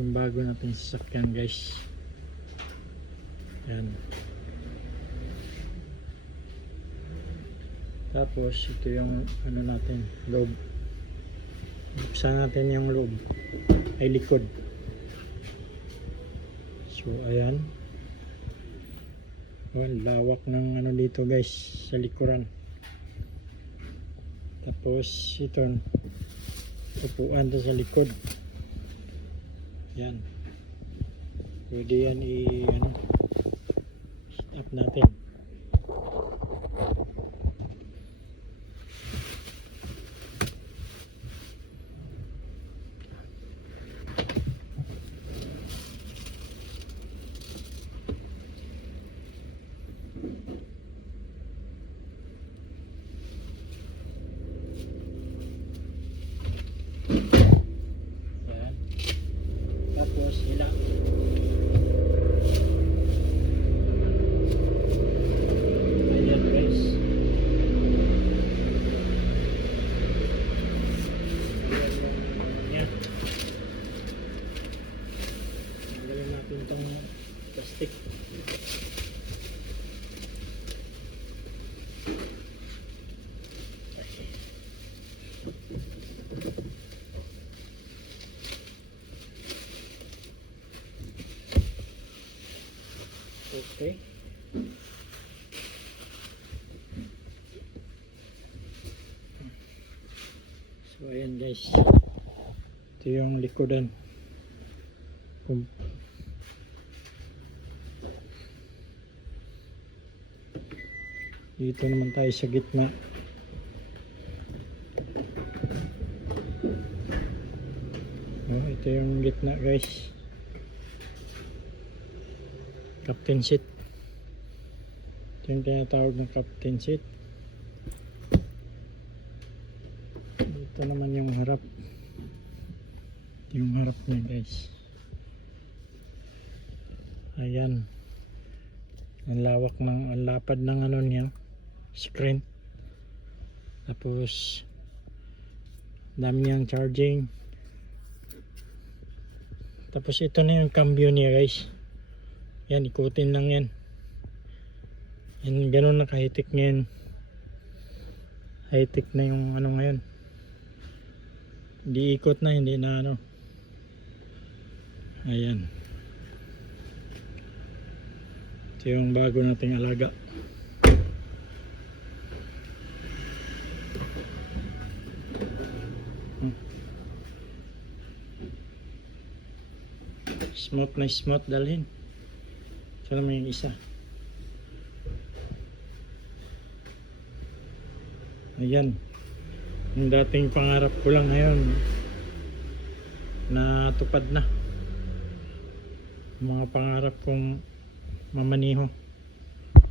yung bago natin sasakyan guys. Yan. Tapos ito yung ano natin, loob. Buksan natin yung loob ay likod. So ayan. Well, lawak ng ano dito guys sa likuran. Tapos ito upuan to sa likod. Yan. Pwede yan set up natin. Yan. Tapos hila. Ayan guys. Ayan. Tanggalin natin itong plastic. Okay. So ayan guys. Ito yung likodan. Dito naman tayo sa gitna. Oh, ito yung gitna guys. Captain seat. Ito yung tinatawag ng captain seat. Ito naman yung harap. Ito yung harap niya guys. Ayan. Ang lawak ng, ang lapad ng ano niya, screen. Tapos dami niyang charging. Tapos ito na yung cambio niya guys. Yan, ikutin lang yan. Yan, ganun na kahitik ngayon. High-tech na yung ano ngayon. Hindi ikot na, hindi na ano. Ayan. Ito yung bago nating alaga. Smooth na smooth dalhin. Ito naman yung isa. Ayan. Yung dating pangarap ko lang ngayon natupad na. Mga pangarap kong mamaniho.